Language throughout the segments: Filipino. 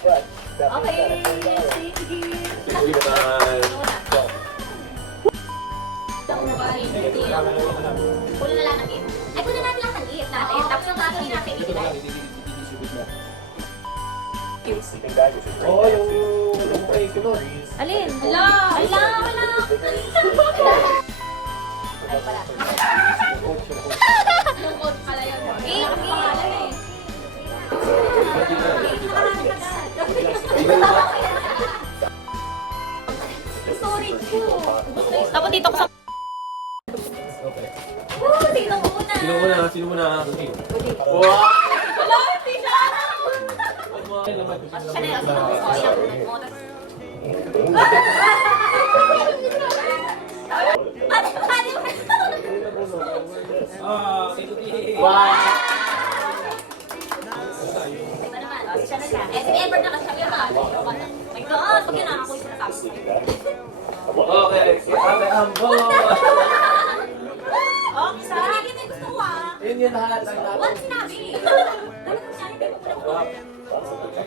Okay, sige. Sige naman. Kunin na lang ng gift. Ay, kunin natin lang ng gift natin. Tapos ang gagawin natin, ibigay. Oo, yung pray ko nun. Alin? Hala! Hala! Hala! Ay, pala. Lungkot pala yun. Gift! Gift! Sorry ko. Tapos dito ko sa... Sino muna? Sino muna? Sino muna? Wow! Wala! Hindi siya alam! Siya na yung sino ko. Ilang mo. Wow! Siya na siya. Eh, si Edward na kasi siya. My God! Pag yun ako yung sinasabi. Okay, si Ate Ambo! Okay, sabi niya yung gusto ko ah. Yun yung lahat ng lahat. What sinabi?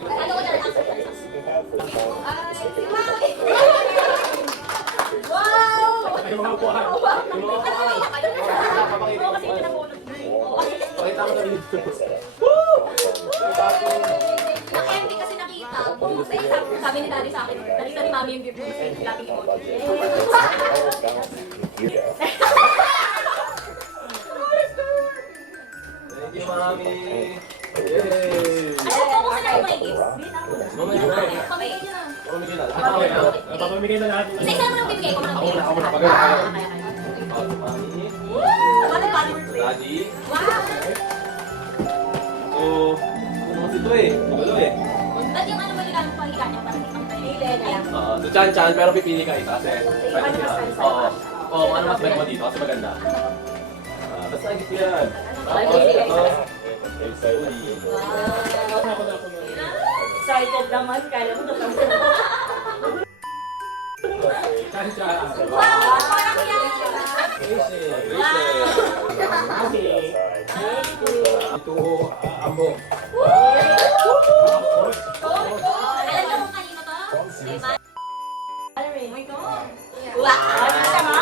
Ano ko na lang? Wow! Ay, mga buwan. Yung mga buwan. Oo, kasi yung pinabunod na eh. Pakita mo na dito. Yung MD kasi nakita, pumunta yung sabi ni Daddy sa akin, nakita ni Mami yung gift ko sa laking emoji. Thank you, Mami. Yay! Ano po kung saan may gifts? Mamaya na. Pamigay niyo na. Pamigay na. Mamaya na. Papamigay na lahat. Isa-isa naman ang bibigay ko ng gift. Ako na. Mami. Ano ba? Daddy. Wow! So, ano kasi ito eh? Magalo eh. Ba't yung ano maligalang pahiga niya? Parang itang pahili na yan. So, chan-chan, pero pipili ka isa kasi. Oo. Oo, ano mas like mo dito kasi maganda. Basta nagit ko yan. Tapos, ito. Uli. Excited naman, kala mo na Chan-chan. Wow! Parang yan! Ito, Ambo. Alam niyo kung kanino to? Diba? Oh my God! Wow!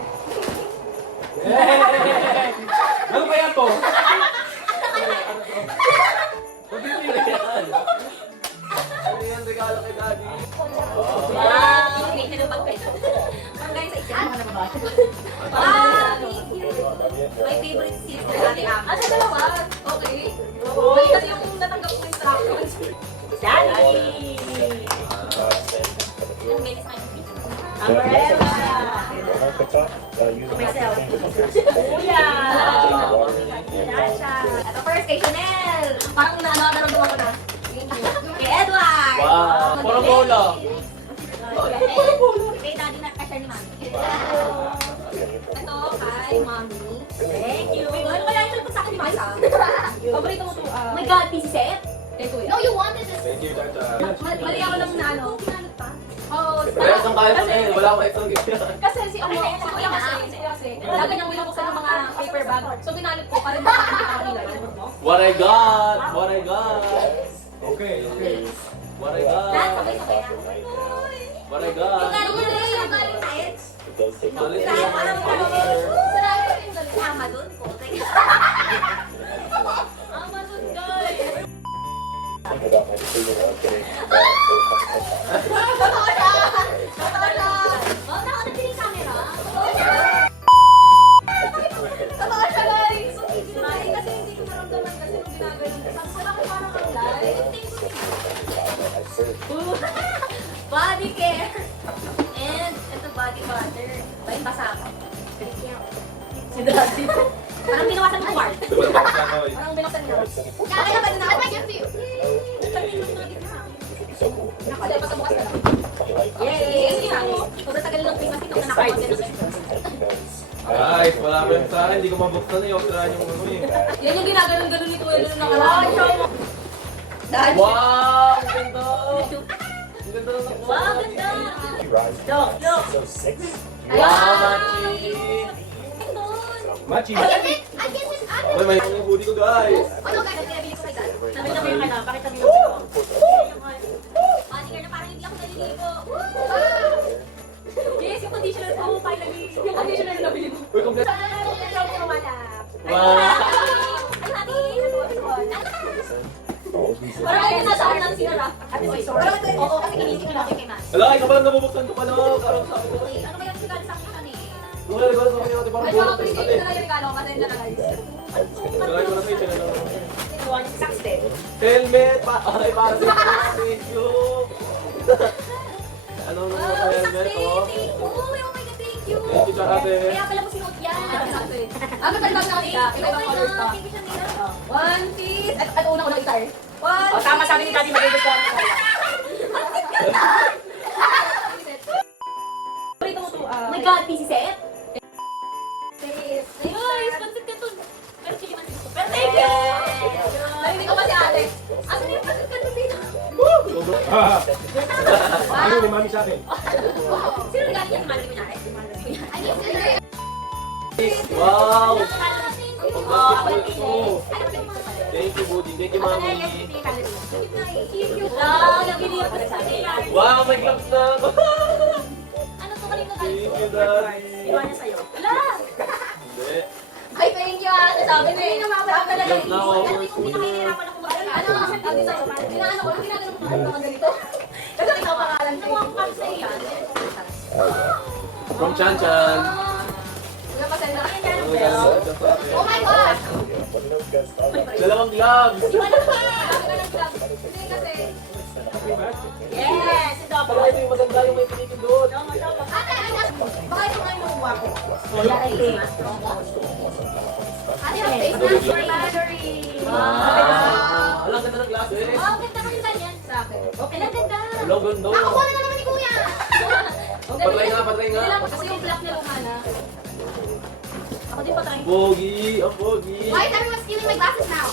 Ano ba yan po? Mabibili yan. Ano yan regalo kay Daddy? Wow! Hindi na bag kayo. Ang guys, ay siya. Wow! My favorite sister, Ate Am. Ah, sa dalawa? Okay. Mali kasi yung natanggap ko instructions. Daddy! Yung beses na yung Umbrella! Myself. Kuya! Nasha! Ito first kay Chanel. Parang naramdaman ko na. Kay Edward. Wow! Puro bola. Kay Daddy na kasya ni Mami. Ito kay Mami. Thank you! Oh my God, ano kaya yung sa akin ni Mami? Paborito mo ito. Oh my God, PC set? No, you wanted this. Thank you, Chan-chan. Mali ako lang na ano. Oh, Kaya isang kaya pa eh. Wala akong extra gift yan. Kasi si Kuya kasi, lagi niyang binubuksan ng mga paper bag. So binalot ko para makakita ko nila. What I got! What I got! Okay, okay. What I lahat got! sabay-sabay na. What I Yung got! galing mo na yung Valentine's. Solid Kaya parang sarap yung galing. Amazon po. Amazon guys. Totoo siya! Totoo siya! Wag na ako nagpiling camera. Totoo siya guys! Mali kasi hindi ko naramdaman kasi nung ginagano. Sabi ko parang ang live. Body care. And ito body butter. Bait basa ako. Si Daddy. Parang binawasan mo ward. Parang binawasan mo. Kaya ba din ako? I give you. Nakala pa sa bukas na lang. Yay! Sobrang tagal ng famous ito na nakakontent na. Guys, wala pa yung sa akin. Hindi ko mabuksan eh. Obsirahan yung ano eh. Yan yung ginaganon-ganon ni Kuya nung nakaraan. Wow! Ang ganda! Ang ganda ng nakuha. Wow, ganda! Look! Wow, Machi! Machi. I guess it's ano? Uy, may yung hoodie ko guys. Ano guys, ang pinabili ko kay Dad? Nakita mo yung ano, pakita mo yung Wow! Parang kayo nasaan lang sila Rap. Oo, kasi kinisip ko kay Mas. Wala, ikaw palang nabubuksan ko pala. Parang sa akin. Ano kaya regalo sa akin eh? Wala, regalo sa akin. Parang May bulot mga na appreciate isa na lang yung regalo ko. Pasensya na guys. Nalagay ko na sa ito. Success. Helmet! Ay, para sa thank you! Ano nung Oh, sa helmet, success! oh? Thank you! Oh my God, thank you! Thank you, Ate. Kaya pala mo sinuot yan. Matagdag na kanila. Oh Iba-ibang my colors pa. God, thank you, Shanira. One piece. At unang-unang isa eh. One, Tama sabi ni Daddy mag-gusto ako. Ito mo to. Oh my God, busy set. Guys, pansit ka to. Pero sige man dito. Pero thank you! Narinig ko pa si ate. Ano yung pansit ka to dito? Ano ni mami sa akin? Sino regalo niya si Mami Kunyari? Ay, Wow! Thank you. Thank you, Buddy. Thank you, Mami. Wow, nabili ako sa kanila. Wow, may gloves na! Ano to kanina Thank kayo? you, Daddy. Iwan niya sa'yo. Wala! Hindi. Ay, thank you ate. Sabi na eh. Sabi na lang. Gloves na ako. Hindi na mahihirapan ako mag-alala. Ano ang sabi sa'yo? Ginagawa ko. Ginagawa ko ang mga ganito. Kasi ikaw pangalan ko. Nakuha ko kasi sa'yo yan. From Chan Chan. Wala pa sa'yo na. Oh my God! Dalawang gloves. Iwan ako! Sabi na lang club. Hindi kasi. Yes! Ito ako. Baka ito yung maganda yung may pinipindot. Ate, baka ito nga yung makuha ko. Wala ay face. Ate, ang face mask for battery. Wow! Alang ganda ng glasses. Oh, ang ganda ng ganyan. Sa akin. Okay lang, ganda. Hello, ganda. Nakuha na naman ni Kuya. Patry nga, patry nga. Hindi lang kasi yung black na lumana. Ako din pa tayo. Pogi, ang pogi. Why is everyone stealing my glasses now?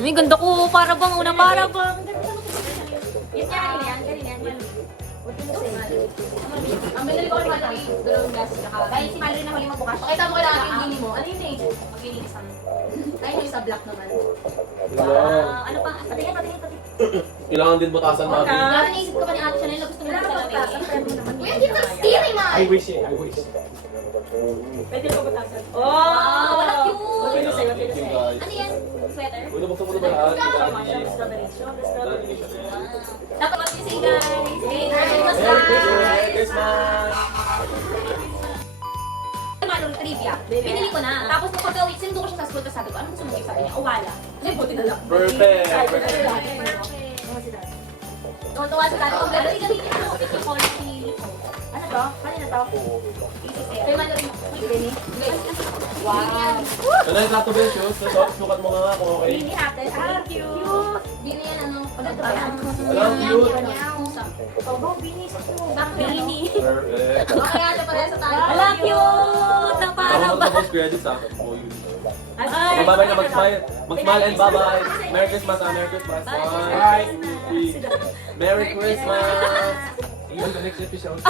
May ganda ko, para bang una, para bang. Yes, kaya kanina yan. Kanina yan. Ang binili ko kay Mallory, dalawang glasses tsaka. Dahil si Mallory na huli magbukas. Pakita mo kailangan yung bini mo. Ano yun eh? Maglilinis kami. Ay, yung sa black naman. Ano pa? Patingin. Kailangan din butasan, Mami. Lalo naisip ko pa ni Ate Chanel na gusto mo na salamin. Kuya, hindi ka stealing, ma! I wish it, I wish. Pwede ko batasan. Oh, wala cute! Thank you, guys. Ano yan? Sweater? Uy, nabuksan ko na ba lahat? Strawberry. Daddy, Chanel. Dapat mag-sing guys. Merry Christmas, Merry Christmas! guys! Merry Christmas! Malong trivia. Pinili ko na. Tapos nung pag-uwi, sinundo ko siya sa school, tapos sabi ko, anong gusto mo sabi niya? O wala. Ay, buti na lang. Perfect! Tuwa sa dati. Kung gano'n, gamitin mo pick yung quality. Ano to? Kanina to? Easy set. Kay Mallory mo. May Benny? Wow. Ano yung tato ba yung shoes? Sukat mo nga kung okay. Bini natin. Thank you. Bini yan ano. Ano ba yan? Alam, cute. Oh, Bini. Bini. Perfect. Okay nga siya pareha sa tayo. Wala cute! Na Ako para ba? magtapos credits sa akin. Ay, Bye-bye na, mag-smile. Mag-smile and bye-bye. Merry Christmas, Merry Christmas. Bye. 1, 2, 3. Merry Christmas! See you on the next episode.